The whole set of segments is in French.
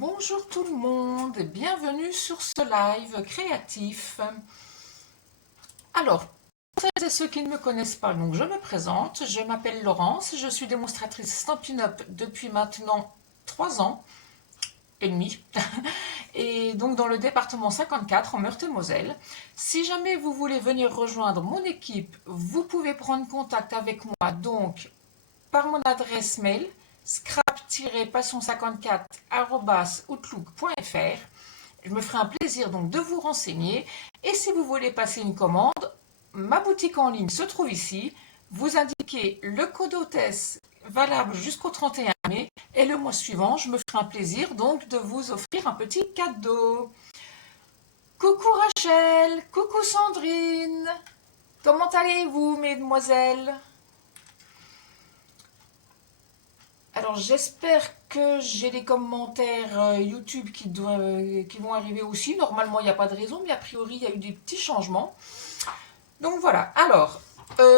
Bonjour tout le monde et bienvenue sur ce live créatif. Alors, pour celles et ceux qui ne me connaissent pas, donc je me présente, je m'appelle Laurence, je suis démonstratrice Stampin' Up depuis maintenant 3 ans et demi, et donc dans le département 54 en Meurthe-et-Moselle. Si jamais vous voulez venir rejoindre mon équipe, vous pouvez prendre contact avec moi donc par mon adresse mail scrap-passion54@outlook.fr. Je me ferai un plaisir donc de vous renseigner. Et si vous voulez passer une commande, ma boutique en ligne se trouve ici. Vous indiquez le code hôtesse valable jusqu'au 31 mai et le mois suivant, je me ferai un plaisir donc de vous offrir un petit cadeau. Coucou Rachel, coucou Sandrine, comment allez-vous mesdemoiselles? Alors j'espère que j'ai les commentaires YouTube qui vont arriver aussi. Normalement il n'y a pas de raison, mais a priori il y a eu des petits changements. Donc voilà, alors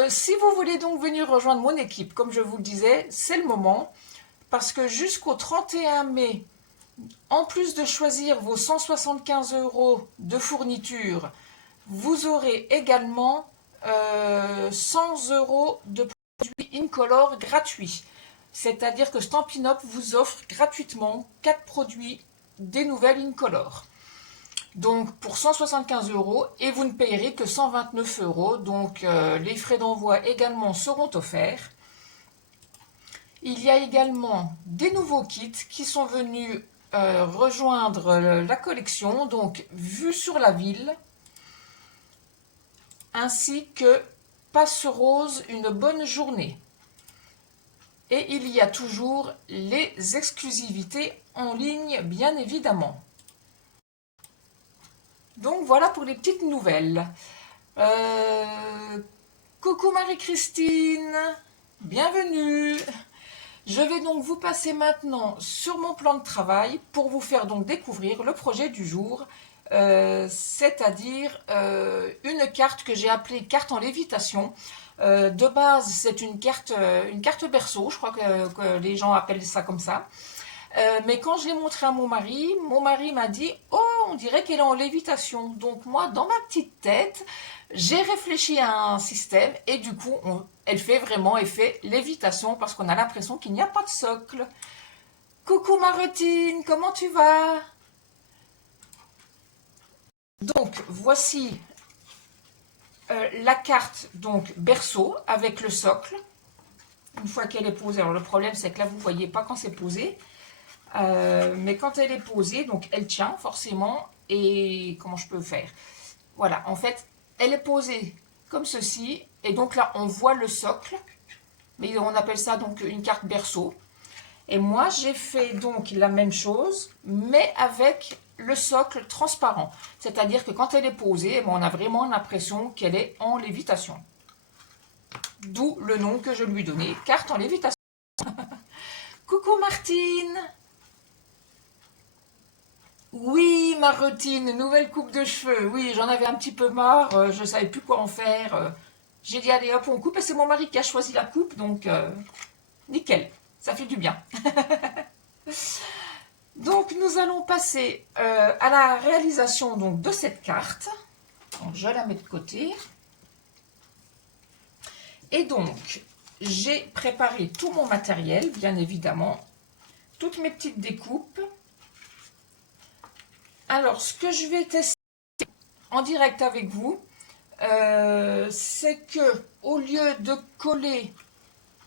si vous voulez donc venir rejoindre mon équipe, comme je vous le disais, c'est le moment. Parce que jusqu'au 31 mai, en plus de choisir vos 175 € de fourniture, vous aurez également 100 € de produits Incolor gratuits. C'est-à-dire que Stampin' Up vous offre gratuitement 4 produits des nouvelles Incolor. Donc pour 175 € et vous ne payerez que 129 €. Donc les frais d'envoi également seront offerts. Il y a également des nouveaux kits qui sont venus rejoindre la collection. Donc vue sur la ville ainsi que Passe Rose une bonne journée. Et il y a toujours les exclusivités en ligne, bien évidemment. Donc voilà pour les petites nouvelles. Coucou Marie-Christine, bienvenue. Je vais donc vous passer maintenant sur mon plan de travail pour vous faire donc découvrir le projet du jour, c'est-à-dire une carte que j'ai appelée carte en lévitation. De base, c'est une carte berceau, je crois que les gens appellent ça comme ça. Mais quand je l'ai montré à mon mari m'a dit « Oh, on dirait qu'elle est en lévitation ». Donc moi, dans ma petite tête, j'ai réfléchi à un système et du coup, elle fait vraiment effet lévitation parce qu'on a l'impression qu'il n'y a pas de socle. Coucou Marotine, comment tu vas? Donc voici la carte donc berceau avec le socle. Une fois qu'elle est posée, alors le problème c'est que là vous ne voyez pas quand c'est posé. Mais quand elle est posée, donc elle tient forcément. Et comment je peux faire? Voilà, en fait, elle est posée comme ceci. Et donc là, on voit le socle. Mais on appelle ça donc une carte berceau. Et moi, j'ai fait donc la même chose, mais avec le socle transparent. C'est-à-dire que quand elle est posée, on a vraiment l'impression qu'elle est en lévitation. D'où le nom que je lui ai donné, carte en lévitation. Coucou Martine! Oui, ma routine, nouvelle coupe de cheveux. Oui, j'en avais un petit peu marre, je ne savais plus quoi en faire. J'ai dit, allez hop, on coupe. Et c'est mon mari qui a choisi la coupe, donc nickel, ça fait du bien. Donc, nous allons passer à la réalisation donc, de cette carte. Donc, je la mets de côté. Et donc, j'ai préparé tout mon matériel, bien évidemment. Toutes mes petites découpes. Alors, ce que je vais tester en direct avec vous, c'est que au lieu de coller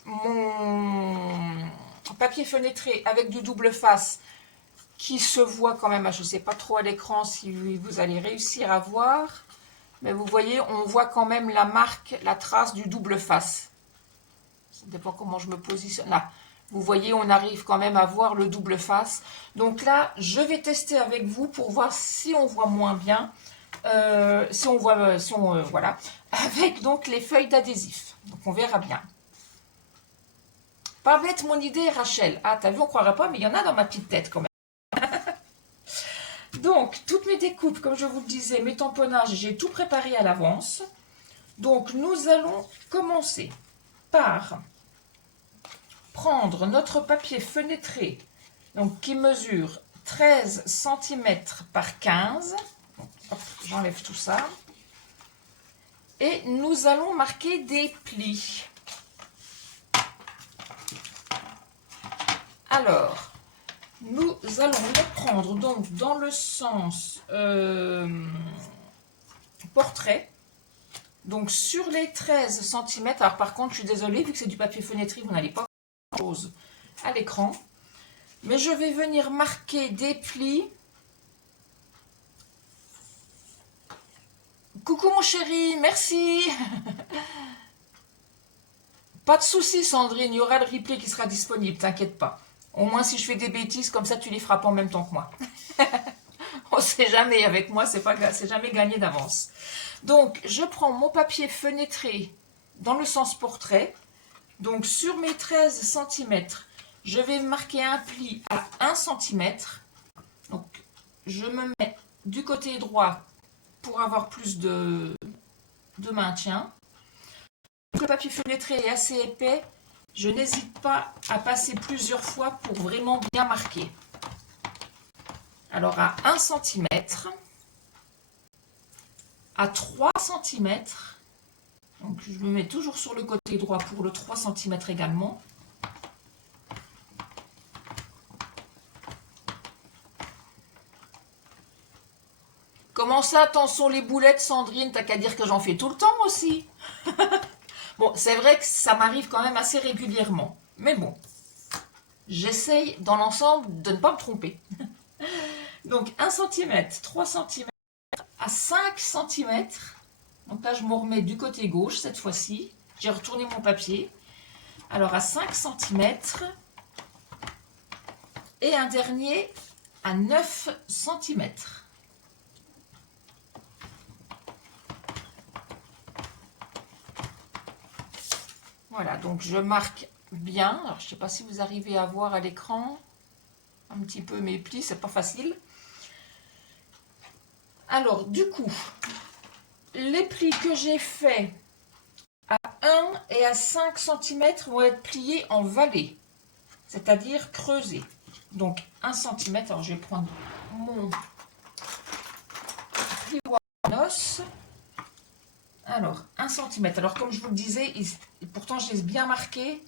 mon papier fenêtré avec du double face qui se voit quand même, je ne sais pas trop à l'écran si vous allez réussir à voir, mais vous voyez, on voit quand même la marque, la trace du double face. Ça dépend comment je me positionne. Là, vous voyez, on arrive quand même à voir le double face. Donc là, je vais tester avec vous pour voir si on voit moins bien. Si on voit, voilà, avec donc les feuilles d'adhésif. Donc on verra bien. Pas bête mon idée, Rachel. Ah, t'as vu, on croirait pas, mais il y en a dans ma petite tête quand même. Donc, toutes mes découpes, comme je vous le disais, mes tamponnages, j'ai tout préparé à l'avance. Donc, nous allons commencer par prendre notre papier fenêtré, donc qui mesure 13 cm par 15. J'enlève tout ça. Et nous allons marquer des plis. Alors, nous allons les prendre donc dans le sens portrait. Donc sur les 13 cm, alors par contre je suis désolée, vu que c'est du papier fenêtré, vous n'allez pas voir chose à l'écran. Mais je vais venir marquer des plis. Coucou mon chéri, merci. Pas de soucis Sandrine, il y aura le replay qui sera disponible, t'inquiète pas. Au moins si je fais des bêtises, comme ça tu les frappes en même temps que moi. On sait jamais, avec moi c'est jamais gagné d'avance. Donc je prends mon papier fenêtré dans le sens portrait. Donc sur mes 13 cm, je vais marquer un pli à 1 cm. Donc je me mets du côté droit pour avoir plus de maintien. Le papier fenêtré est assez épais, je n'hésite pas à passer plusieurs fois pour vraiment bien marquer. Alors à 1 cm, à 3 cm, donc je me mets toujours sur le côté droit pour le 3 cm également. Comment ça, tant sont les boulettes, Sandrine? T'as qu'à dire que j'en fais tout le temps aussi. Bon, c'est vrai que ça m'arrive quand même assez régulièrement. Mais bon, j'essaye dans l'ensemble de ne pas me tromper. Donc 1 cm, 3 cm, à 5 cm. Donc là, je me remets du côté gauche cette fois-ci. J'ai retourné mon papier. Alors à 5 cm. Et un dernier à 9 cm. Voilà, donc je marque bien. Alors, je ne sais pas si vous arrivez à voir à l'écran un petit peu mes plis, c'est pas facile. Alors, du coup, les plis que j'ai faits à 1 et à 5 cm vont être pliés en vallée, c'est-à-dire creusés. Donc 1 cm, alors je vais prendre mon plioir en os. Alors, 1 cm. Alors, comme je vous le disais, pourtant je l'ai bien marqué,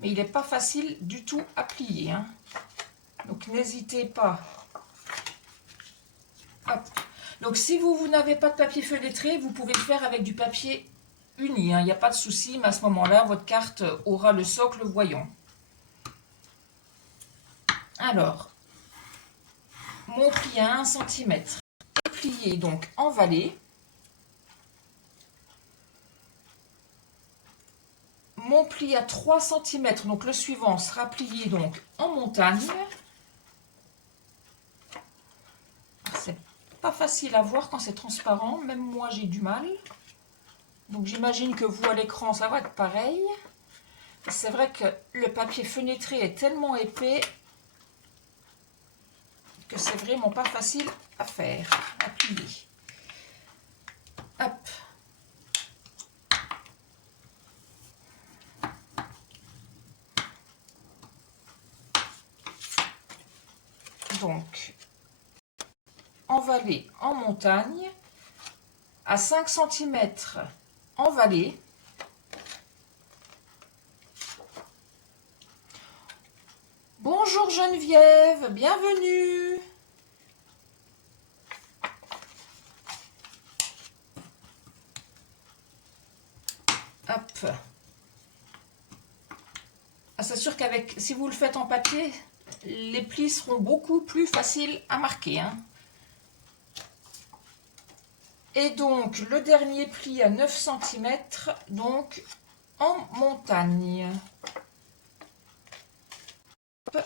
mais il n'est pas facile du tout à plier. Hein. Donc, n'hésitez pas. Hop. Donc, si vous n'avez pas de papier fenêtré, vous pouvez le faire avec du papier uni. Hein. Il n'y a pas de souci, mais à ce moment-là, votre carte aura le socle voyant. Alors, mon pli à 1 cm est plié donc en vallée. Mon pli à 3 cm, donc le suivant sera plié donc en montagne. C'est pas facile à voir quand c'est transparent, même moi j'ai du mal. Donc j'imagine que vous à l'écran ça va être pareil. C'est vrai que le papier fenêtré est tellement épais que c'est vraiment pas facile à faire, à plier. Hop. Donc, en vallée, en montagne, à 5 cm en vallée. Bonjour Geneviève, bienvenue. Hop. Ah, c'est sûr qu'avec, si vous le faites en papier, les plis seront beaucoup plus faciles à marquer. Hein. Et donc, le dernier pli à 9 cm, donc en montagne. Hop.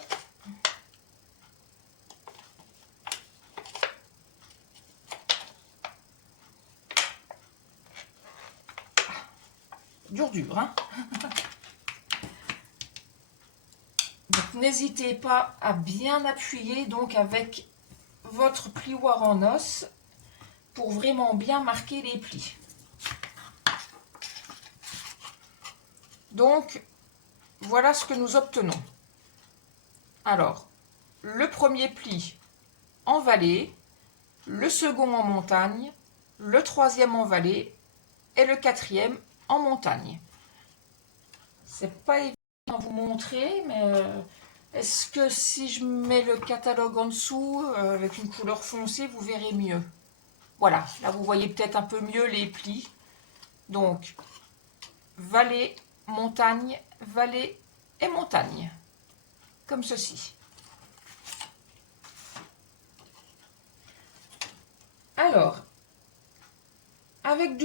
Dur, hein. Donc, n'hésitez pas à bien appuyer donc avec votre plioir en os pour vraiment bien marquer les plis. Donc, voilà ce que nous obtenons. Alors, le premier pli, en vallée, le second en montagne, le troisième en vallée et le quatrième en montagne. C'est pas évident à vous montrer, mais est-ce que si je mets le catalogue en dessous avec une couleur foncée, vous verrez mieux? Voilà, là vous voyez peut-être un peu mieux les plis. Donc, vallée, montagne, vallée et montagne, comme ceci. Alors, avec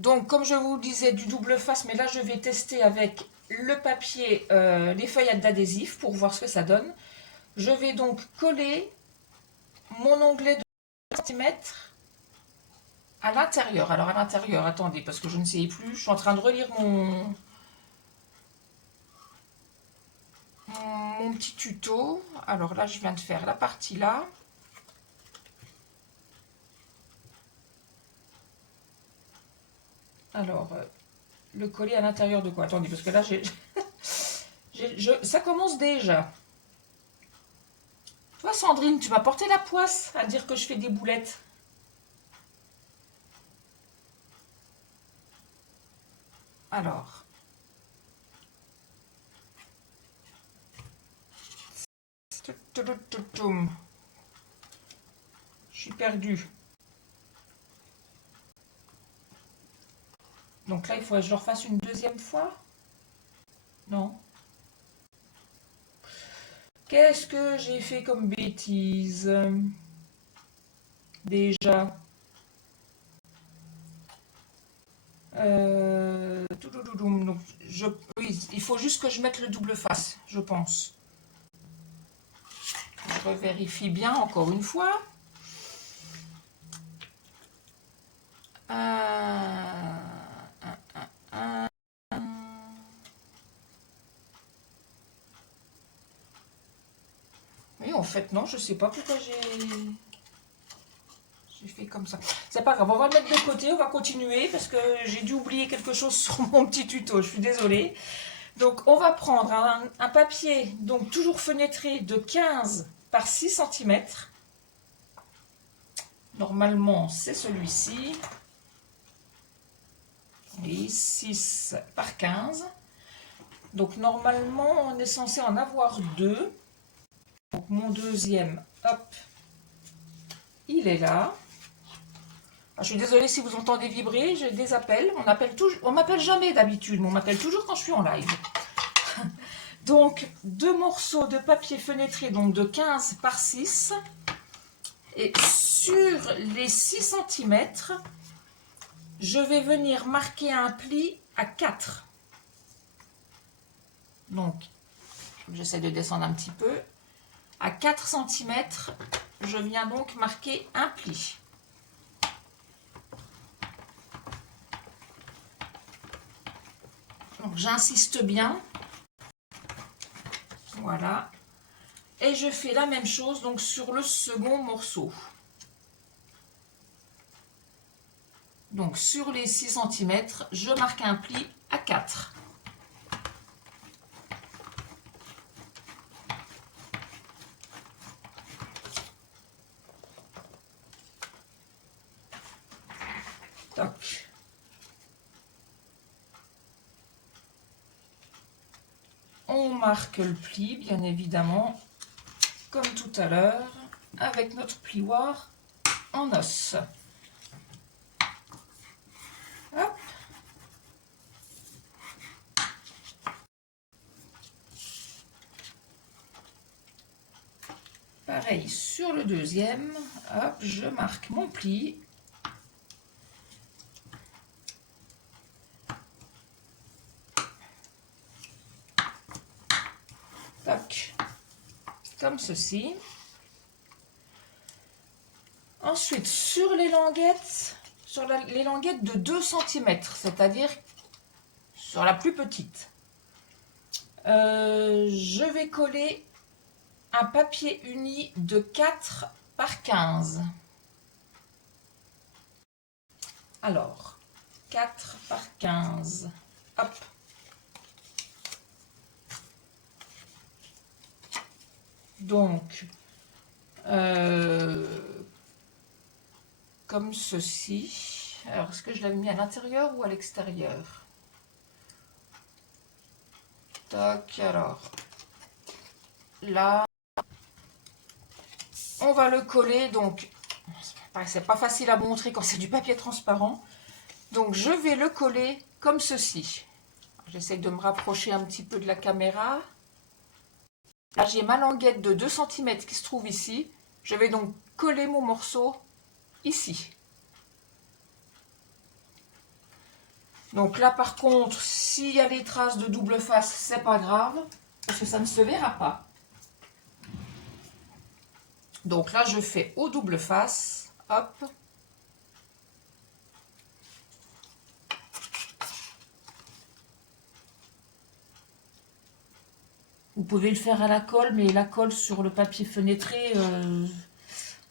donc comme je vous disais, du double face, mais là je vais tester avec le papier, les feuillettes d'adhésif pour voir ce que ça donne. Je vais donc coller mon onglet de 1 cm à l'intérieur. Alors à l'intérieur, attendez, parce que je ne sais plus, je suis en train de relire mon petit tuto. Alors là, je viens de faire la partie là. Alors, le coller à l'intérieur de quoi? Attendez, parce que là, ça commence déjà. Toi, Sandrine, tu m'as porté la poisse à dire que je fais des boulettes. Alors. Je suis perdue. Donc là, il faut que je le refasse une deuxième fois? Non. Qu'est-ce que j'ai fait comme bêtise? Déjà. Donc, oui, il faut juste que je mette le double face, je pense. Je vérifie bien encore une fois. Oui, en fait, non, je sais pas pourquoi j'ai fait comme ça. C'est pas grave, on va le mettre de côté, on va continuer parce que j'ai dû oublier quelque chose sur mon petit tuto, je suis désolée. Donc, on va prendre un papier, donc toujours fenêtré de 15 par 6 cm. Normalement, c'est celui-ci. Oui, 6 par 15. Donc, normalement, on est censé en avoir deux. Donc, mon deuxième, hop, il est là. Ah, je suis désolée si vous entendez vibrer, j'ai des appels. On m'appelle jamais d'habitude, mais on m'appelle toujours quand je suis en live. Donc, deux morceaux de papier fenêtré, donc de 15 par 6. Et sur les 6 cm, je vais venir marquer un pli à 4. Donc, j'essaie de descendre un petit peu. À 4 cm, je viens donc marquer un pli. Donc, j'insiste bien. Voilà. Et je fais la même chose donc sur le second morceau. Donc, sur les 6 cm, je marque un pli à 4. Toc. On marque le pli, bien évidemment, comme tout à l'heure, avec notre plioir en os. Hop. Pareil sur le deuxième, hop, je marque mon pli. Toc. Comme ceci. Ensuite, sur les languettes, les languettes de 2 cm, c'est-à-dire sur la plus petite, je vais coller un papier uni de 4 par 15. Alors, 4 par 15. Hop. Donc, euh, comme ceci. Alors, est-ce que je l'avais mis à l'intérieur ou à l'extérieur? Tac, alors, là, on va le coller, donc, c'est pas facile à montrer quand c'est du papier transparent. Donc, je vais le coller comme ceci. J'essaie de me rapprocher un petit peu de la caméra. Là, j'ai ma languette de 2 cm qui se trouve ici. Je vais donc coller mon morceau ici. Donc là, par contre, s'il y a les traces de double face, c'est pas grave, parce que ça ne se verra pas. Donc là, je fais au double face. Hop. Vous pouvez le faire à la colle, mais la colle sur le papier fenêtré,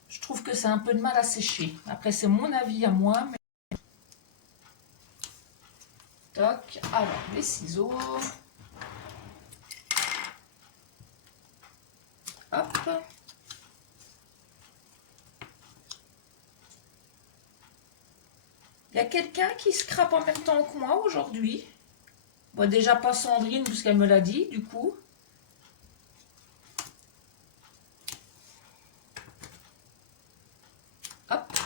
je trouve que c'est un peu de mal à sécher. Après, c'est mon avis à moi. Mais... Toc. Alors, les ciseaux. Hop. Il y a quelqu'un qui scrape en même temps que moi aujourd'hui. Bon, déjà pas Sandrine, puisqu'elle me l'a dit, du coup. Hop.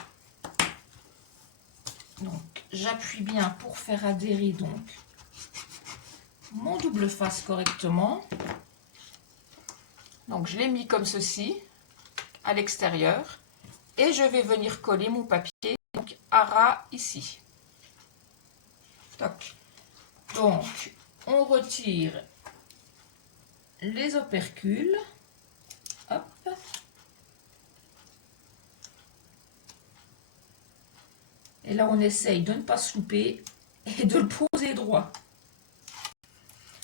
Donc, j'appuie bien pour faire adhérer donc mon double face correctement. Donc, je l'ai mis comme ceci, à l'extérieur. Et je vais venir coller mon papier, donc à ras ici. Toc. Donc, on retire les opercules. Hop. Et là, on essaye de ne pas se louper et de le poser droit.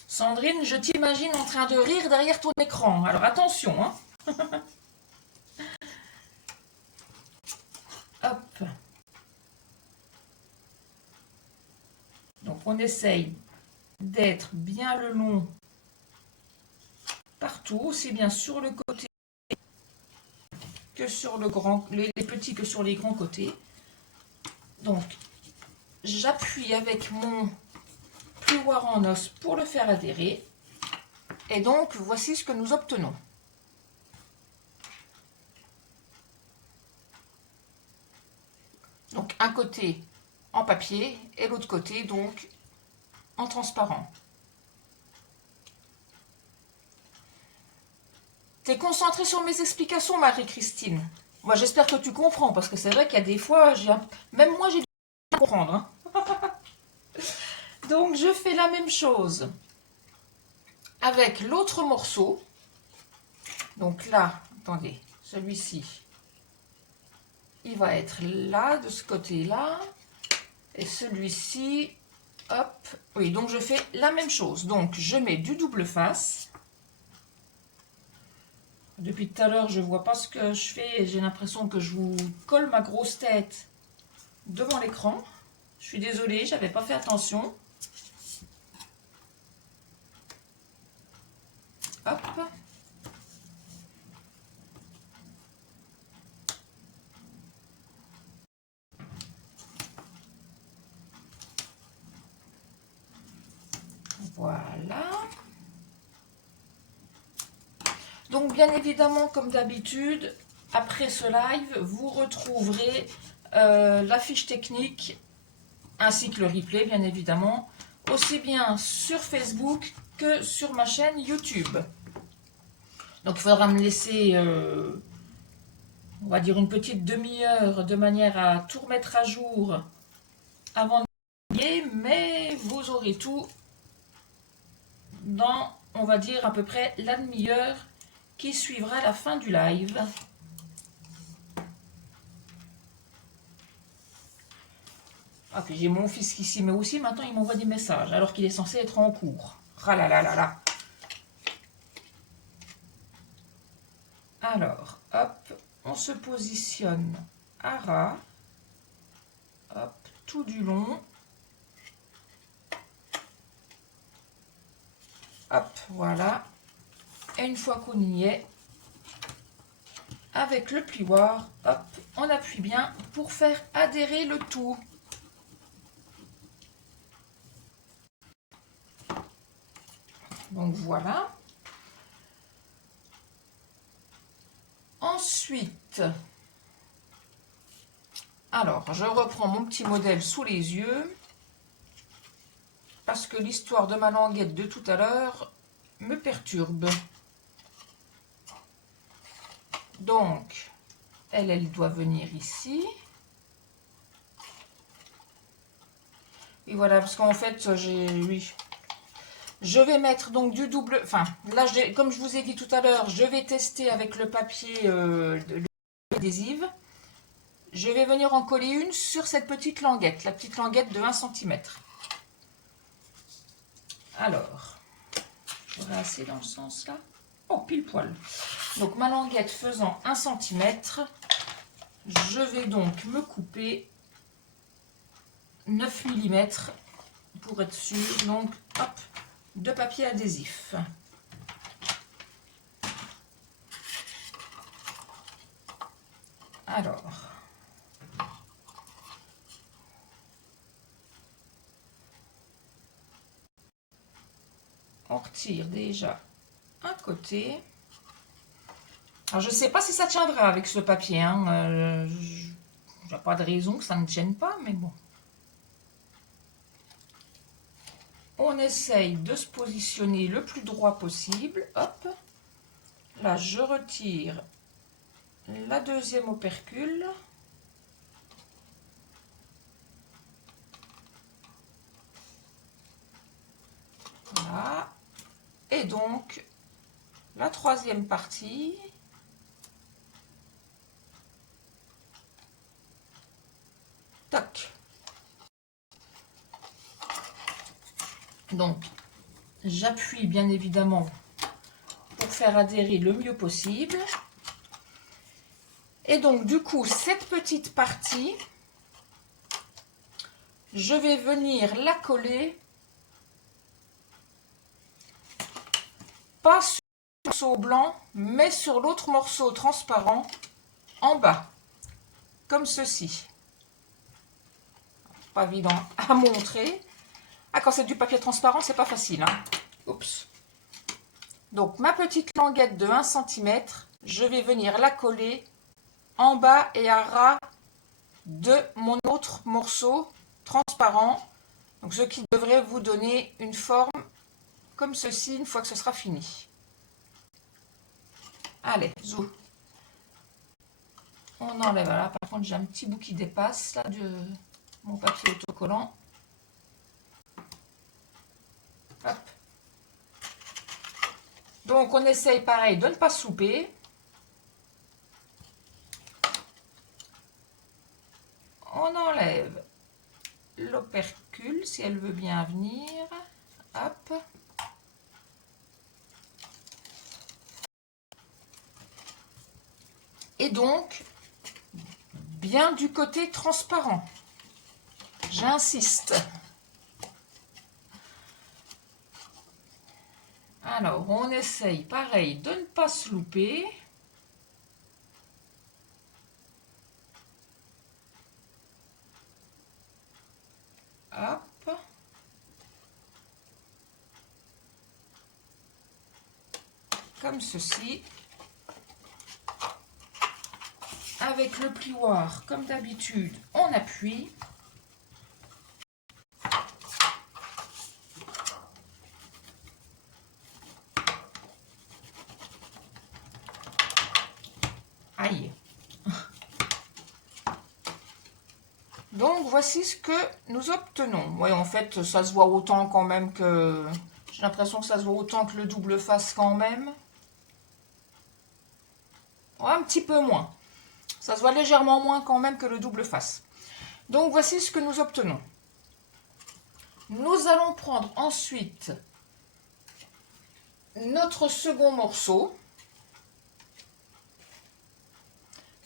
Sandrine, je t'imagine en train de rire derrière ton écran. Alors attention, hein. Hop. Donc on essaye d'être bien le long partout, aussi bien sur le côté que sur le grand, les petits que sur les grands côtés. Donc j'appuie avec mon plioir en os pour le faire adhérer. Et donc voici ce que nous obtenons. Donc un côté en papier et l'autre côté donc en transparent. T'es concentrée sur mes explications, Marie-Christine. Moi, j'espère que tu comprends, parce que c'est vrai qu'il y a des fois, même moi, j'ai du mal à comprendre. Hein. Donc, je fais la même chose avec l'autre morceau. Donc là, attendez, celui-ci, il va être là, de ce côté-là. Et celui-ci, hop. Oui, donc je fais la même chose. Donc, je mets du double face. Depuis tout à l'heure, je ne vois pas ce que je fais. J'ai l'impression que je vous colle ma grosse tête devant l'écran. Je suis désolée, j'avais pas fait attention. Hop. Voilà. Donc bien évidemment, comme d'habitude, après ce live, vous retrouverez la fiche technique ainsi que le replay, bien évidemment, aussi bien sur Facebook que sur ma chaîne YouTube. Donc il faudra me laisser, on va dire, une petite demi-heure de manière à tout remettre à jour avant de publier, mais vous aurez tout dans, on va dire, à peu près la demi-heure qui suivra la fin du live. Ah, puis j'ai mon fils qui s'y met aussi, maintenant il m'envoie des messages, alors qu'il est censé être en cours. Ah là là là là. Alors, hop, on se positionne à ras. Hop, tout du long. Hop, voilà. Et une fois qu'on y est, avec le plioir, hop, on appuie bien pour faire adhérer le tout. Donc voilà. Ensuite, alors je reprends mon petit modèle sous les yeux parce que l'histoire de ma languette de tout à l'heure me perturbe. Donc, elle doit venir ici. Et voilà, parce qu'en fait, oui, je vais mettre donc du double, enfin, là, comme je vous ai dit tout à l'heure, je vais tester avec le papier adhésive. Je vais venir en coller une sur cette petite languette, la petite languette de 1 cm. Alors, j'aurai assez dans le sens là. Oh, pile poil. Donc, ma languette faisant 1 cm, je vais donc me couper 9 mm pour être sûr. Donc, hop, de papier adhésif. Alors, on retire déjà un côté. Alors, je ne sais pas si ça tiendra avec ce papier. Hein. Il n'y a pas de raison que ça ne tienne pas, mais bon. On essaye de se positionner le plus droit possible. Hop. Là, je retire la deuxième opercule. Voilà. Et donc, la troisième partie. Tac. Donc, j'appuie bien évidemment pour faire adhérer le mieux possible. Et donc, du coup, cette petite partie, je vais venir la coller pas sur le morceau blanc, mais sur l'autre morceau transparent en bas, comme ceci. Pas évident à montrer. Ah, quand c'est du papier transparent, c'est pas facile. Hein. Oups. Donc, ma petite languette de 1 cm, je vais venir la coller en bas et à ras de mon autre morceau transparent. Donc, ce qui devrait vous donner une forme comme ceci une fois que ce sera fini. Allez, zou. On enlève. Là, par contre, j'ai un petit bout qui dépasse là de mon papier autocollant. Hop. Donc, on essaye pareil de ne pas se louper. On enlève l'opercule si elle veut bien venir. Hop. Et donc, bien du côté transparent. J'insiste. Alors, on essaye pareil de ne pas se louper. Hop. Comme ceci. Avec le plioir, comme d'habitude, on appuie. Aïe. Donc, voici ce que nous obtenons. Oui, en fait, ça se voit autant quand même que... J'ai l'impression que ça se voit autant que le double face quand même. Ouais, un petit peu moins. Ça se voit légèrement moins quand même que le double face. Donc, voici ce que nous obtenons. Nous allons prendre ensuite notre second morceau.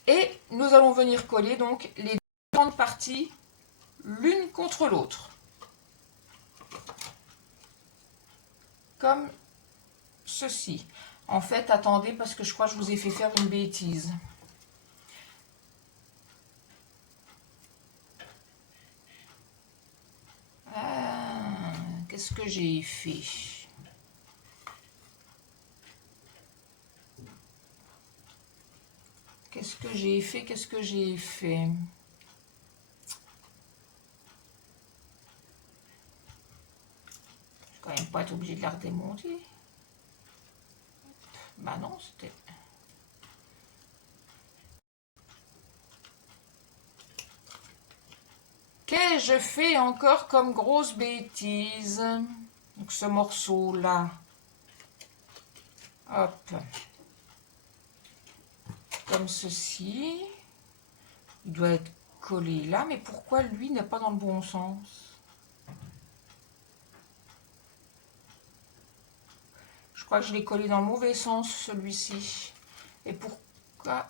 Et nous allons venir coller donc les grandes parties l'une contre l'autre. Comme ceci. En fait, attendez, parce que je crois que je vous ai fait faire une bêtise. que j'ai fait? Qu'est-ce que j'ai fait? Qu'est-ce que j'ai fait? Je vais quand même pas être obligé de la redémonter. Bah non, c'était... Qu'ai-je fait encore comme grosse bêtise? Donc ce morceau-là. Hop. Comme ceci. Il doit être collé là, mais pourquoi lui n'est pas dans le bon sens? Je crois que je l'ai collé dans le mauvais sens, celui-ci. Et pourquoi...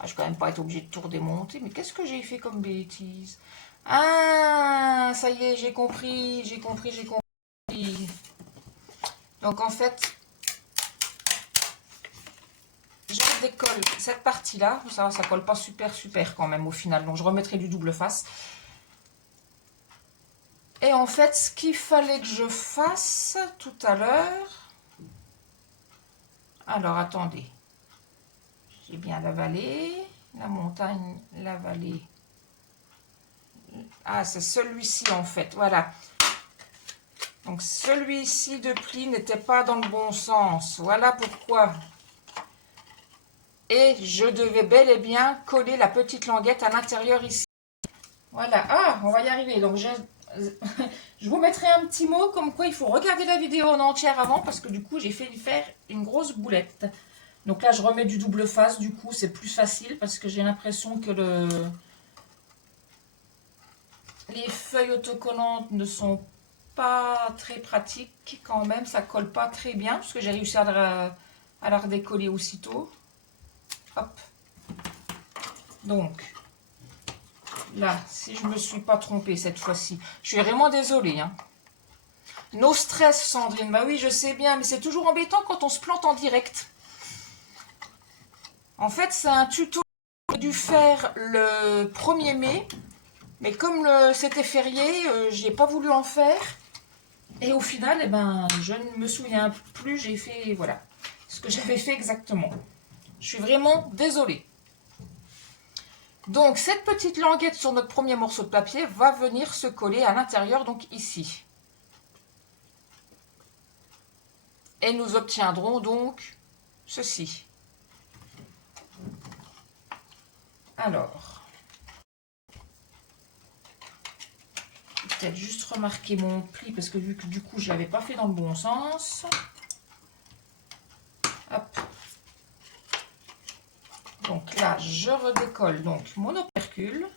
Ah, je vais quand même pas être obligée de tout redémonter, mais qu'est-ce que j'ai fait comme bêtise? Ah, ça y est, j'ai compris, j'ai compris, j'ai compris. Donc en fait, je décolle cette partie-là. Ça colle pas super quand même au final. Donc je remettrai du double face. Et en fait, ce qu'il fallait que je fasse tout à l'heure... Alors, attendez. J'ai bien la vallée, la montagne, la vallée. Ah, c'est celui-ci en fait, voilà. Donc celui-ci de pli n'était pas dans le bon sens. Voilà pourquoi. Et je devais bel et bien coller la petite languette à l'intérieur ici. Voilà. Ah, on va y arriver. Donc je vous mettrai un petit mot comme quoi il faut regarder la vidéo en entière avant parce que du coup j'ai fait faire une grosse boulette. Donc là je remets du double face, du coup c'est plus facile parce que j'ai l'impression que les feuilles autocollantes ne sont pas très pratiques quand même, ça colle pas très bien parce que j'ai réussi à la redécoller aussitôt. Hop. Donc là, si je me suis pas trompée cette fois-ci, je suis vraiment désolée, hein. No stress, Sandrine. Bah oui, je sais bien, mais c'est toujours embêtant quand on se plante en direct. En fait, c'est un tuto que j'ai dû faire le 1er mai, mais comme c'était férié, je n'ai pas voulu en faire. Et au final, eh ben, je ne me souviens plus, j'ai fait, voilà, ce que j'avais fait exactement. Je suis vraiment désolée. Donc, cette petite languette sur notre premier morceau de papier va venir se coller à l'intérieur, donc ici. Et nous obtiendrons donc ceci. Alors, peut-être juste remarquer mon pli, parce que vu que du coup, je ne l'avais pas fait dans le bon sens. Hop. Donc là, je redécolle donc mon opercule.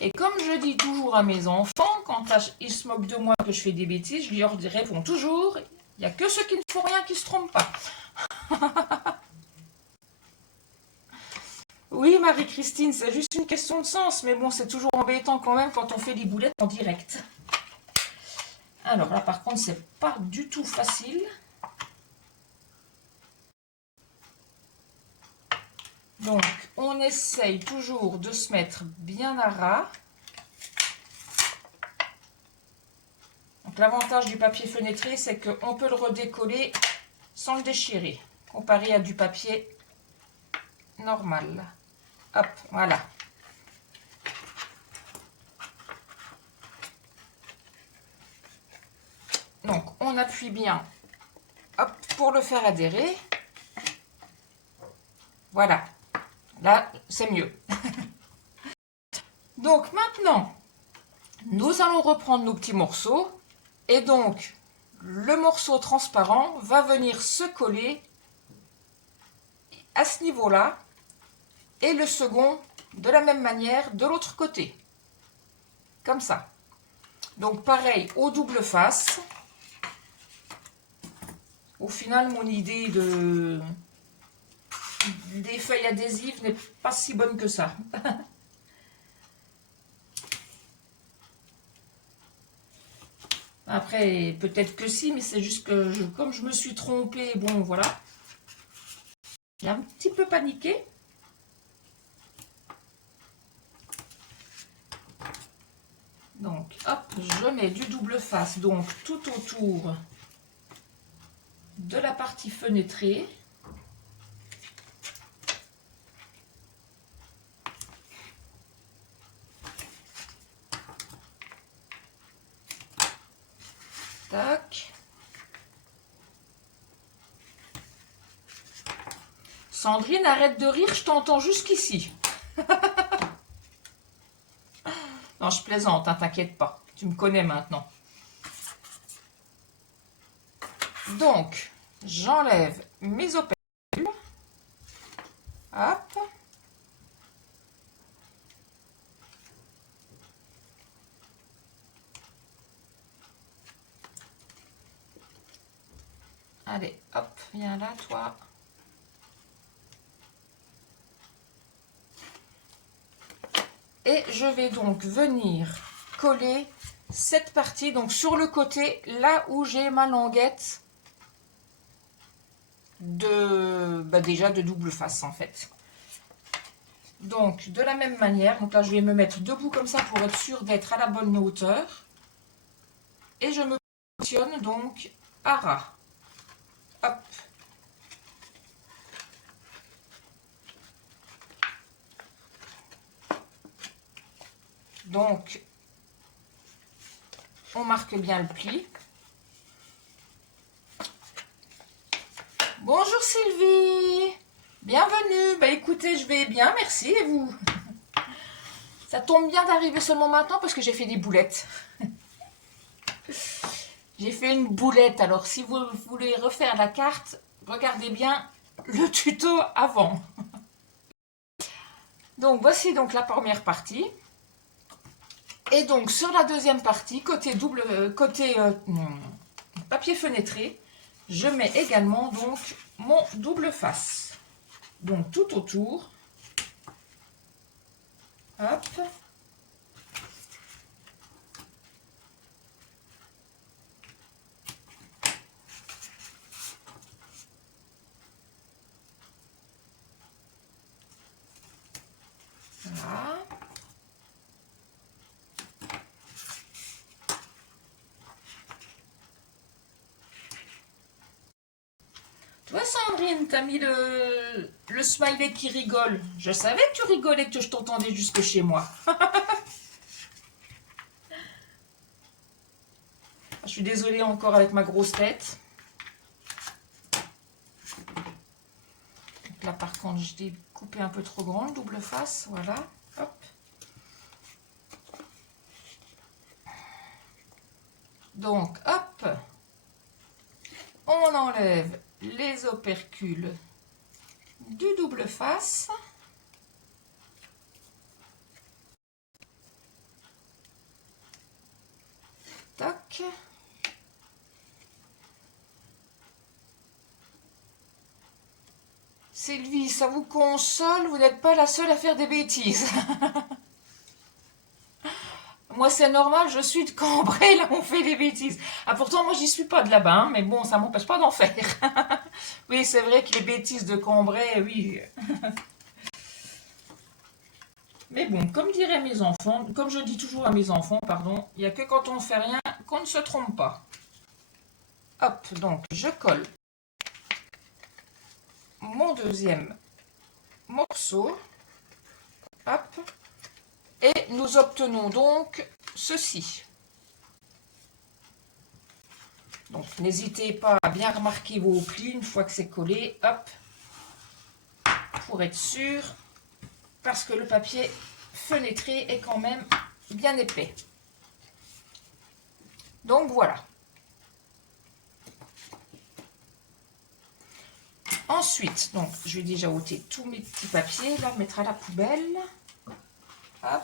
Et comme je dis toujours à mes enfants, quand ils se moquent de moi que je fais des bêtises, je leur réponds toujours, il n'y a que ceux qui ne font rien qui ne se trompent pas. Oui, Marie-Christine, c'est juste une question de sens, mais bon, c'est toujours embêtant quand même quand on fait des boulettes en direct. Alors là, par contre, c'est pas du tout facile. Donc, on essaye toujours de se mettre bien à ras. L'avantage du papier fenêtré, c'est qu'on peut le redécoller sans le déchirer, comparé à du papier normal. Hop, voilà. Donc, on appuie bien, hop, pour le faire adhérer. Voilà. Là, c'est mieux. Donc, maintenant, nous allons reprendre nos petits morceaux. Et donc, le morceau transparent va venir se coller à ce niveau-là. Et le second, de la même manière, de l'autre côté. Comme ça. Donc, pareil, au double face. Au final, mon idée des feuilles adhésives n'est pas si bonne que ça. Après, peut-être que si, mais c'est juste que comme je me suis trompée, bon, voilà. J'ai un petit peu paniqué. je mets du double face donc tout autour de la partie fenêtrée. Tac. Sandrine, arrête de rire, je t'entends jusqu'ici. Non, je plaisante, hein, t'inquiète pas. Tu me connais maintenant. Donc, j'enlève mes opercules. Hop. Allez, hop, viens là, toi. Et je vais donc venir coller cette partie, donc sur le côté, là où j'ai ma languette de, déjà de double face en fait. Donc de la même manière, donc là je vais me mettre debout comme ça pour être sûr d'être à la bonne hauteur. Et je me positionne donc à ras. Hop. Donc, on marque bien le pli. Bonjour Sylvie, bienvenue. Bah écoutez, je vais bien, merci. Et vous? Ça tombe bien d'arriver seulement maintenant parce que j'ai fait des boulettes. J'ai fait une boulette, alors si vous voulez refaire la carte, regardez bien le tuto avant. Donc voici donc la première partie. Et donc sur la deuxième partie, côté papier fenêtré, je mets également donc mon double face. Donc tout autour. Hop. Voilà. Toi Sandrine, t'as mis le smiley qui rigole. Je savais que tu rigolais, que je t'entendais jusque chez moi. Je suis désolée encore avec ma grosse tête. Donc là par contre, je l'ai coupé un peu trop grand, le double face. Voilà. Hop. Donc, hop. On enlève les opercules du double face. Tac. Sylvie, ça vous console, vous n'êtes pas la seule à faire des bêtises. Moi, c'est normal, je suis de Cambrai, là, on fait des bêtises. Ah, pourtant, moi, j'y suis pas de là-bas, hein, mais bon, ça m'empêche pas d'en faire. Oui, c'est vrai que les bêtises de Cambrai, oui. Mais bon, comme diraient mes enfants, comme je dis toujours à mes enfants, pardon, il n'y a que quand on ne fait rien qu'on ne se trompe pas. Hop, donc, je colle mon deuxième morceau. Hop. Et nous obtenons donc ceci. Donc n'hésitez pas à bien remarquer vos plis une fois que c'est collé. Hop. Pour être sûr. Parce que le papier fenêtré est quand même bien épais. Donc voilà. Ensuite, donc je vais déjà ôter tous mes petits papiers. Là, mettre à la poubelle. Hop.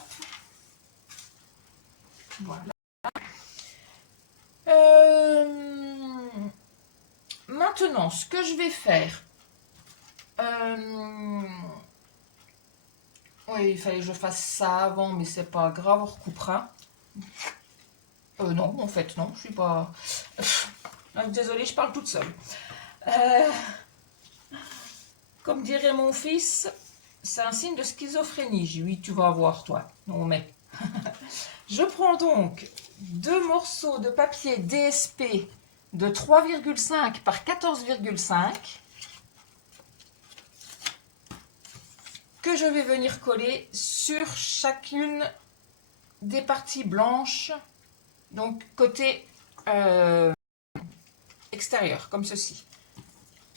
Voilà. Maintenant, ce que je vais faire, oui, il fallait que je fasse ça avant, mais c'est pas grave, on recoupera. Non, en fait, non, je suis pas... Désolée, je parle toute seule. Comme dirait mon fils, c'est un signe de schizophrénie. J'ai dit, oui, tu vas voir, toi. Non, mais... Je prends donc deux morceaux de papier DSP de 3,5 par 14,5 que je vais venir coller sur chacune des parties blanches, donc côté extérieur, comme ceci.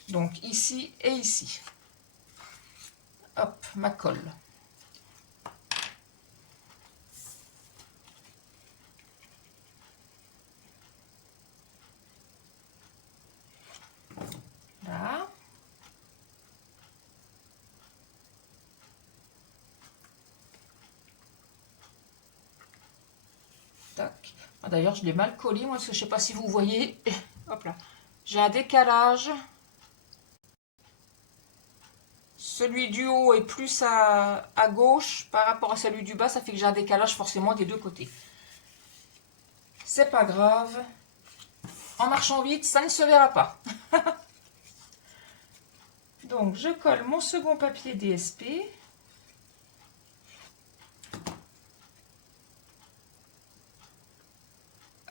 Donc ici et ici. Hop, ma colle. Là. Tac. Ah, d'ailleurs, je l'ai mal collé, moi, parce que je ne sais pas si vous voyez. Hop là. J'ai un décalage. Celui du haut est plus à gauche par rapport à celui du bas. Ça fait que j'ai un décalage forcément des deux côtés. C'est pas grave. En marchant vite, ça ne se verra pas. Donc, je colle mon second papier DSP.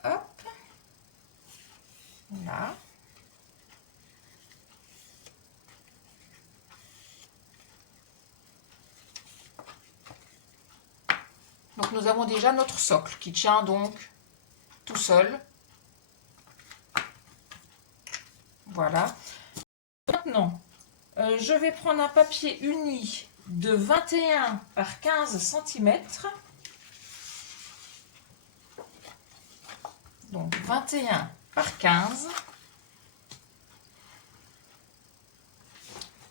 Hop. Là. Donc, nous avons déjà notre socle qui tient donc tout seul. Voilà. Maintenant, je vais prendre un papier uni de 21 par 15 cm. Donc 21 par 15.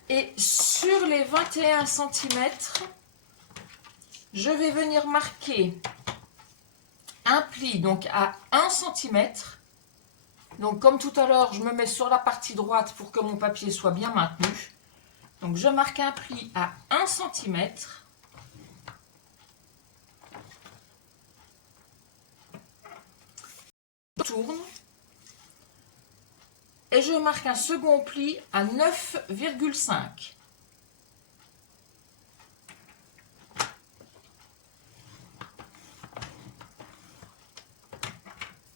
Et sur les 21 cm, je vais venir marquer un pli donc à 1 cm. Donc comme tout à l'heure, je me mets sur la partie droite pour que mon papier soit bien maintenu. Donc je marque un pli à 1 cm. Je tourne. Et je marque un second pli à 9,5.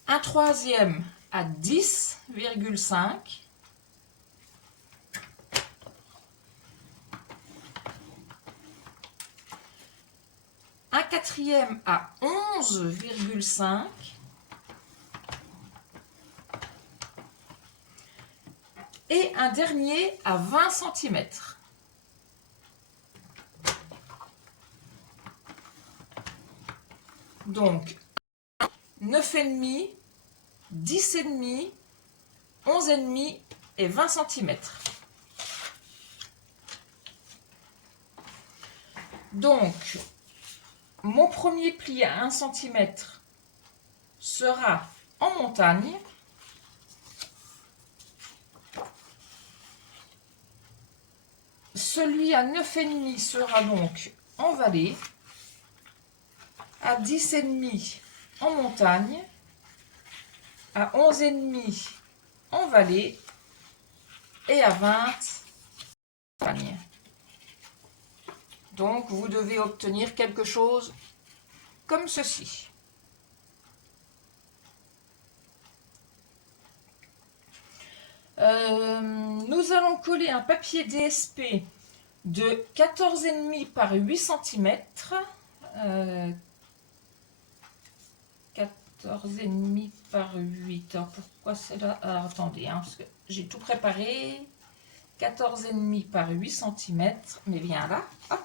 Un troisième à 10,5. Un quatrième à 11,5. Et un dernier à 20 cm. Donc 9,5, 10,5, 11,5 et 20 cm. Donc, mon premier pli à 1 cm sera en montagne. Celui à 9,5 sera donc en vallée. À 10,5 en montagne. À 11,5 en vallée. Et à 20 en montagne. Donc, vous devez obtenir quelque chose comme ceci. Nous allons coller un papier DSP de 14,5 par 8 cm. 14,5 par 8. Alors pourquoi c'est là? Alors attendez, parce que j'ai tout préparé. 14,5 par 8 cm. Mais bien là, hop.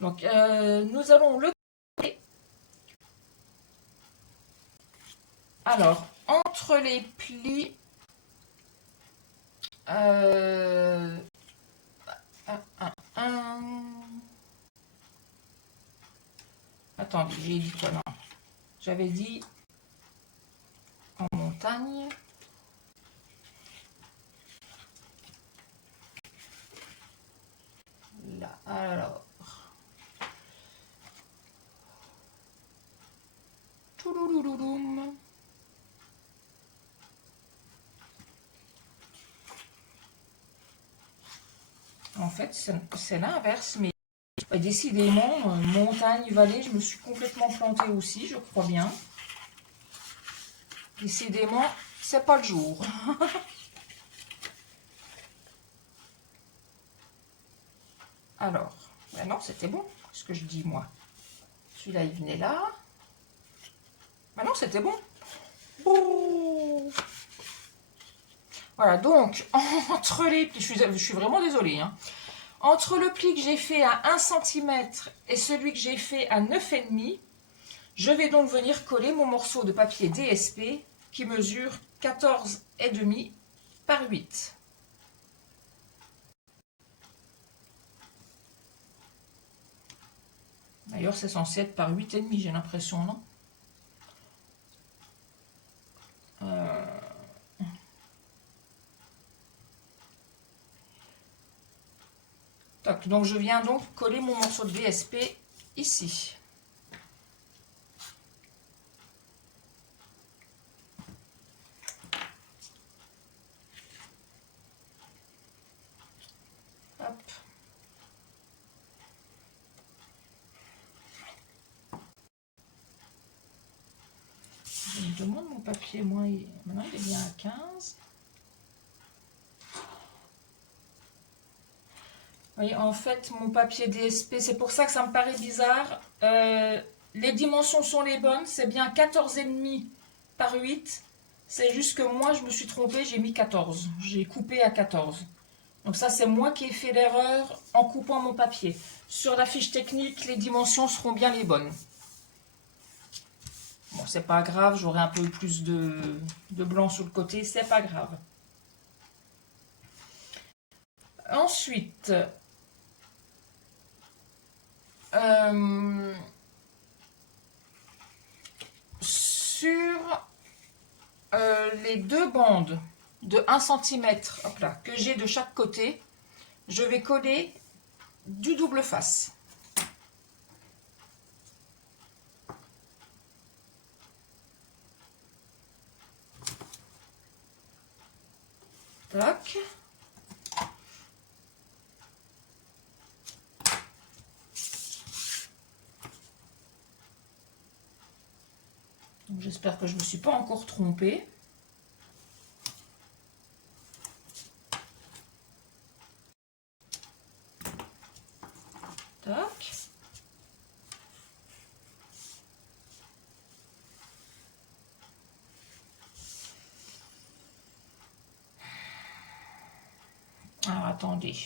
Donc nous allons le coller. Alors, entre les plis, attendez, j'ai dit quoi? Non, j'avais dit en montagne. Là, alors. Touloulouloum. En fait, c'est l'inverse, mais décidément, montagne, vallée, je me suis complètement plantée aussi, je crois bien. Décidément, c'est pas le jour. Alors, ben non, c'était bon, ce que je dis moi. Celui-là, il venait là. Ben non, c'était bon. Oh. Voilà, donc, entre les plis, je suis vraiment désolée, hein. Entre le pli que j'ai fait à 1 cm et celui que j'ai fait à 9,5, je vais donc venir coller mon morceau de papier DSP qui mesure 14,5 par 8. D'ailleurs, c'est censé être par 8,5, j'ai l'impression, non? Toc. Donc, je viens donc coller mon morceau de DSP ici. Hop. Je me demande mon papier, moi, maintenant il est bien à 15. Vous voyez, en fait, mon papier DSP, c'est pour ça que ça me paraît bizarre. Les dimensions sont les bonnes, c'est bien 14,5 par 8. C'est juste que moi, je me suis trompée, j'ai mis 14. J'ai coupé à 14. Donc ça, c'est moi qui ai fait l'erreur en coupant mon papier. Sur la fiche technique, les dimensions seront bien les bonnes. Bon, c'est pas grave, j'aurai un peu plus de blanc sur le côté, c'est pas grave. Ensuite, sur les deux bandes de 1 cm hop là, que j'ai de chaque côté, je vais coller du double face. Tac. J'espère que je ne me suis pas encore trompée. Tac. Alors attendez.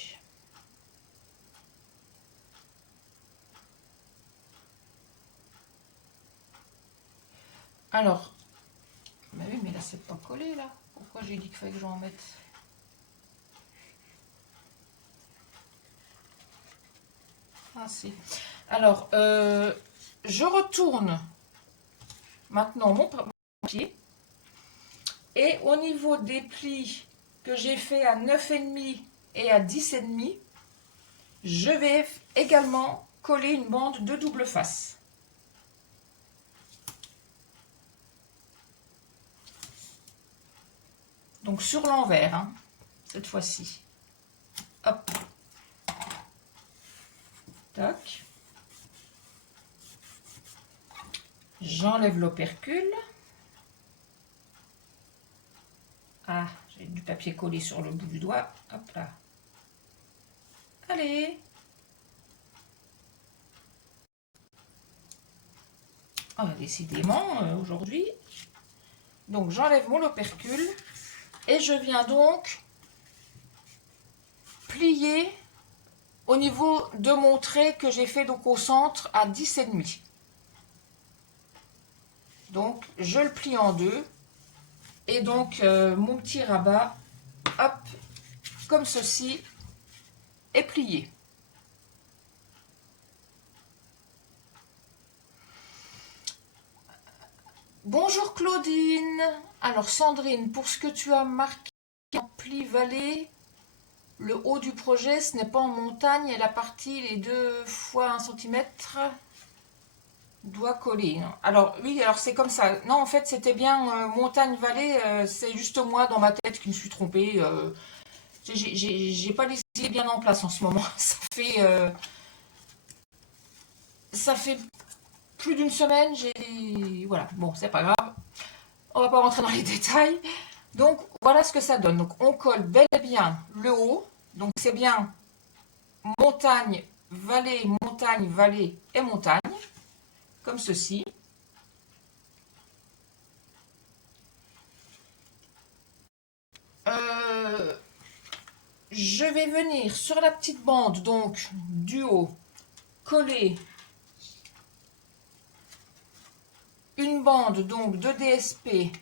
Alors, bah oui, mais là c'est pas collé là. Pourquoi j'ai dit qu'il fallait que j'en mette? Ah si. Alors, je retourne maintenant mon papier. Et au niveau des plis que j'ai fait à 9,5 et à 10,5, je vais également coller une bande de double face. Donc sur l'envers, hein, cette fois-ci. Hop. Tac. J'enlève l'opercule. Ah, j'ai du papier collé sur le bout du doigt. Hop là. Allez. Ah, décidément, aujourd'hui. Donc, j'enlève mon opercule. Et je viens donc plier au niveau de mon trait que j'ai fait donc au centre à 10,5. Donc, je le plie en deux. Et donc, mon petit rabat, hop, comme ceci, est plié. Bonjour Claudine. Alors Sandrine, pour ce que tu as marqué en pli vallée, le haut du projet, ce n'est pas en montagne et la partie, les 2 fois 1 cm, doit coller. Alors oui, alors c'est comme ça. Non, en fait, c'était bien montagne-vallée. C'est juste moi dans ma tête qui me suis trompée. J'ai pas les idées bien en place en ce moment. Ça fait plus d'une semaine. Voilà, bon, c'est pas grave. On va pas rentrer dans les détails. Donc, voilà ce que ça donne. Donc, on colle bel et bien le haut. Donc, c'est bien montagne, vallée, montagne, vallée et montagne. Comme ceci. Je vais venir sur la petite bande, donc, du haut, coller une bande donc de DSP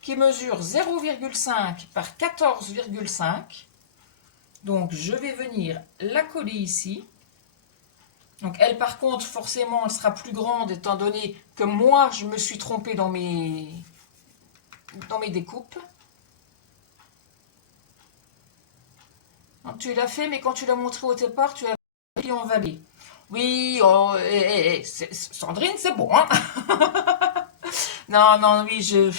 qui mesure 0,5 par 14,5. Donc, je vais venir la coller ici. Donc, elle, par contre, forcément, elle sera plus grande étant donné que moi, je me suis trompée dans mes découpes. Donc, tu l'as fait, mais quand tu l'as montré au départ, tu as mis en vallée. Oui, oh, Sandrine, c'est bon, hein. Non, non, oui,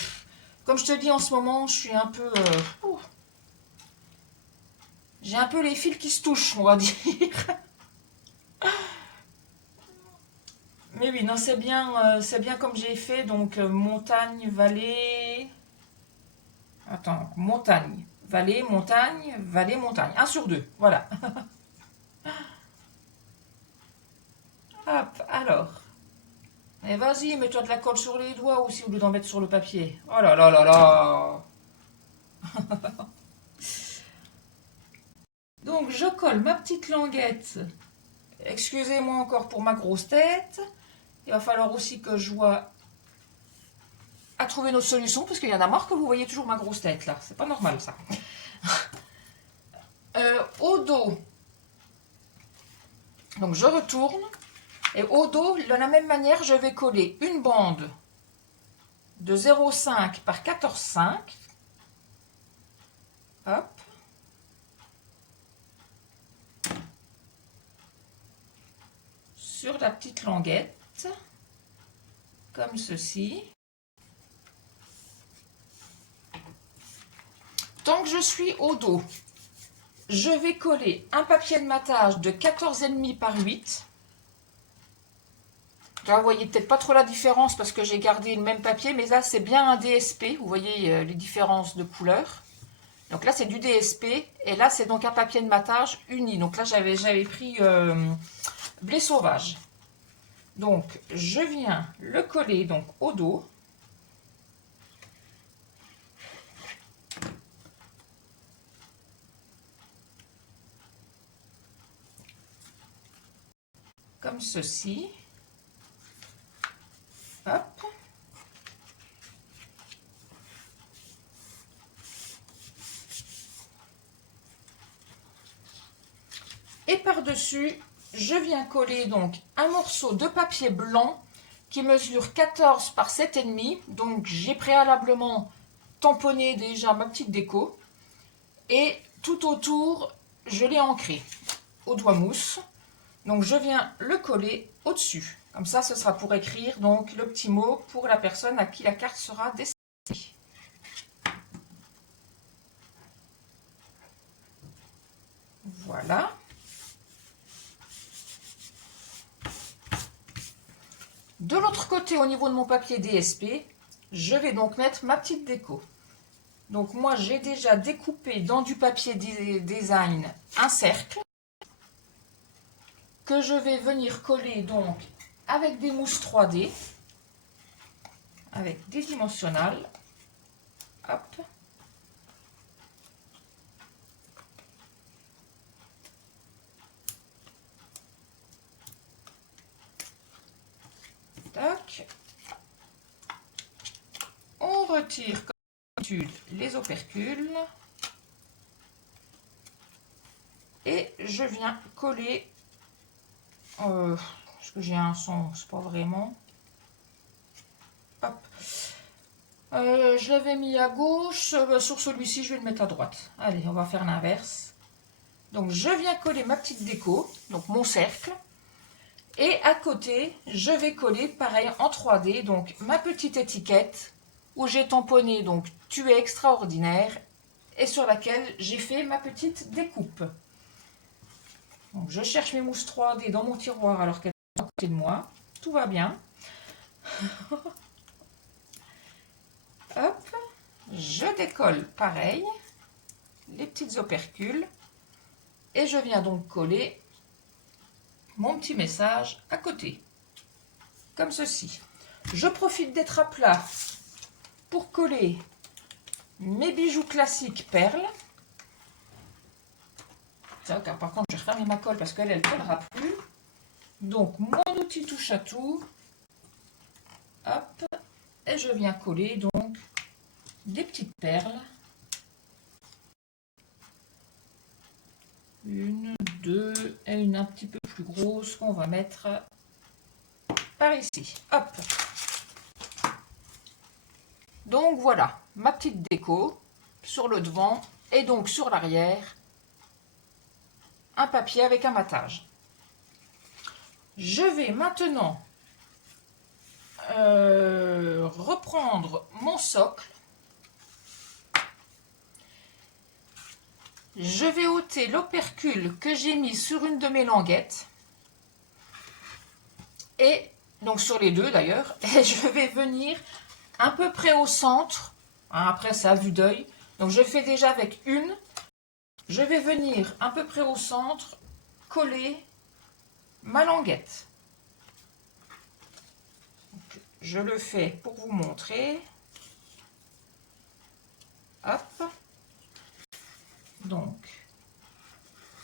comme je te dis en ce moment, je suis un peu... j'ai un peu les fils qui se touchent, on va dire. Mais oui, non, c'est bien comme j'ai fait. Donc, montagne, vallée... Attends, montagne, vallée, montagne, vallée, montagne. 1 sur 2, voilà. Hop, alors. Et vas-y, mets-toi de la colle sur les doigts aussi au lieu d'en mettre sur le papier. Oh là là là là. Donc, je colle ma petite languette. Excusez-moi encore pour ma grosse tête. Il va falloir aussi que je vois à trouver notre solution, parce qu'il y en a marre que vous voyez toujours ma grosse tête là. C'est pas normal ça. Au dos, donc je retourne. Et au dos, de la même manière, je vais coller une bande de 0,5 par 14,5. Hop. Sur la petite languette. Comme ceci. Tant que je suis au dos, je vais coller un papier de matage de 14,5 par 8. Là, vous voyez peut-être pas trop la différence parce que j'ai gardé le même papier, mais là, c'est bien un DSP. Vous voyez les différences de couleurs. Donc là, c'est du DSP, et là, c'est donc un papier de matage uni. Donc là, j'avais pris blé sauvage. Donc, je viens le coller donc au dos. Comme ceci. Hop. Et par-dessus, je viens coller donc un morceau de papier blanc qui mesure 14 par 7,5. Donc j'ai préalablement tamponné déjà ma petite déco. Et tout autour, je l'ai ancré au doigt mousse. Donc je viens le coller au-dessus. Comme ça, ce sera pour écrire donc le petit mot pour la personne à qui la carte sera destinée. Voilà. De l'autre côté, au niveau de mon papier DSP, je vais donc mettre ma petite déco. Donc moi, j'ai déjà découpé dans du papier design un cercle que je vais venir coller donc avec des mousses 3D, avec des dimensionnels. Hop. Tac. On retire comme d'habitude les opercules. Et je viens coller. Est-ce que j'ai un son? C'est pas vraiment. Hop. Je l'avais mis à gauche. Sur celui-ci, je vais le mettre à droite. Allez, on va faire l'inverse. Donc, je viens coller ma petite déco, donc mon cercle. Et à côté, je vais coller, pareil, en 3D, donc ma petite étiquette où j'ai tamponné, donc tu es extraordinaire, et sur laquelle j'ai fait ma petite découpe. Donc, je cherche mes mousses 3D dans mon tiroir alors qu'elles sont à côté de moi. Tout va bien. Hop, je décolle pareil les petites opercules et je viens donc coller mon petit message à côté, comme ceci. Je profite d'être à plat pour coller mes bijoux classiques perles. Ça, car par contre, je vais refermer ma colle parce qu'elle ne collera plus. Donc, mon outil touche à tout. Hop, et je viens coller donc des petites perles. Une, deux et une un petit peu plus grosse qu'on va mettre par ici. Hop. Donc voilà, ma petite déco sur le devant et donc sur l'arrière, un papier avec un matage. Je vais maintenant reprendre mon socle. Je vais ôter l'opercule que j'ai mis sur une de mes languettes. Et donc sur les deux d'ailleurs. Et je vais venir à peu près au centre. Après ça à vue d'œil. Donc je fais déjà avec une. Je vais venir à peu près au centre coller ma languette. Donc, je le fais pour vous montrer. Hop. Donc,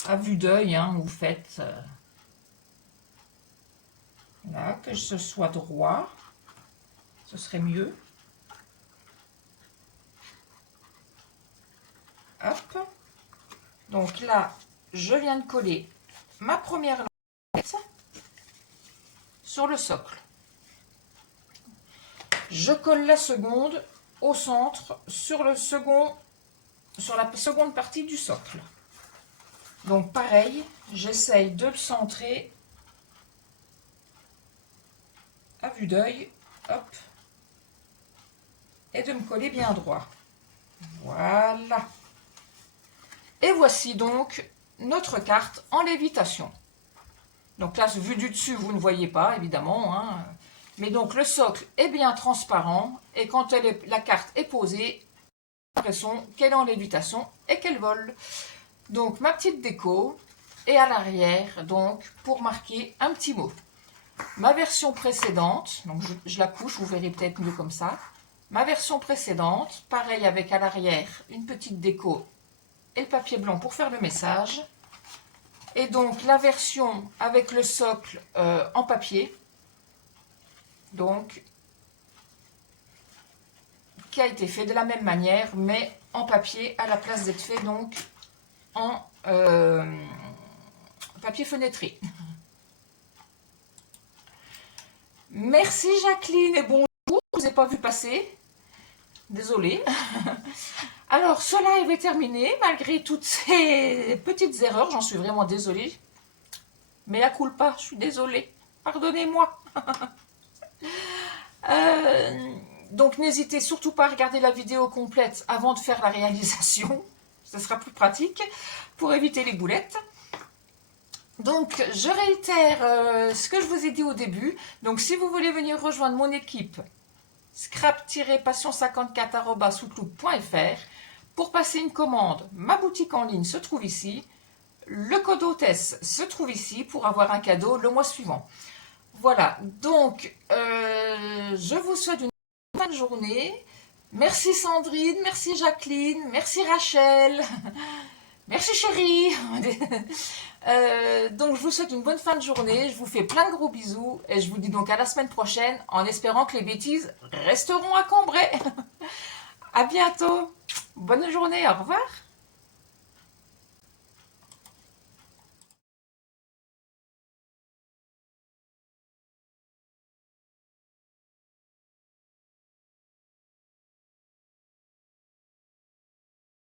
à vue d'œil, hein, vous faites là, que ce soit droit, ce serait mieux. Hop. Donc là, je viens de coller ma première languette sur le socle. Je colle la seconde au centre sur la seconde partie du socle. Donc pareil, j'essaye de le centrer à vue d'œil, hop, et de me coller bien droit. Voilà. Et voici donc notre carte en lévitation. Donc là, vu du dessus, vous ne voyez pas, évidemment, hein. Mais donc le socle est bien transparent et quand la carte est posée, l'impression qu'elle est en lévitation et qu'elle vole. Donc ma petite déco et à l'arrière, donc pour marquer un petit mot. Ma version précédente, donc je la couche, vous verrez peut-être mieux comme ça. Ma version précédente, pareil avec à l'arrière une petite déco et le papier blanc pour faire le message. Et donc la version avec le socle en papier, donc qui a été fait de la même manière, mais en papier à la place d'être fait donc en papier fenêtré. Merci Jacqueline et bonjour, je ne vous ai pas vu passer, désolée. Alors ce live est terminé, malgré toutes ces petites erreurs, j'en suis vraiment désolée. Mais à culpa, je suis désolée, pardonnez-moi. Donc n'hésitez surtout pas à regarder la vidéo complète avant de faire la réalisation, ce sera plus pratique pour éviter les boulettes. Donc je réitère ce que je vous ai dit au début, donc si vous voulez venir rejoindre mon équipe, scrap-passion54@outlook.fr, pour passer une commande, ma boutique en ligne se trouve ici, le code hôtesse se trouve ici pour avoir un cadeau le mois suivant. Voilà, donc je vous souhaite une bonne journée. Merci Sandrine, merci Jacqueline, merci Rachel, merci chérie. Donc je vous souhaite une bonne fin de journée, je vous fais plein de gros bisous et je vous dis donc à la semaine prochaine en espérant que les bêtises resteront à Cambrai. À bientôt, bonne journée, au revoir.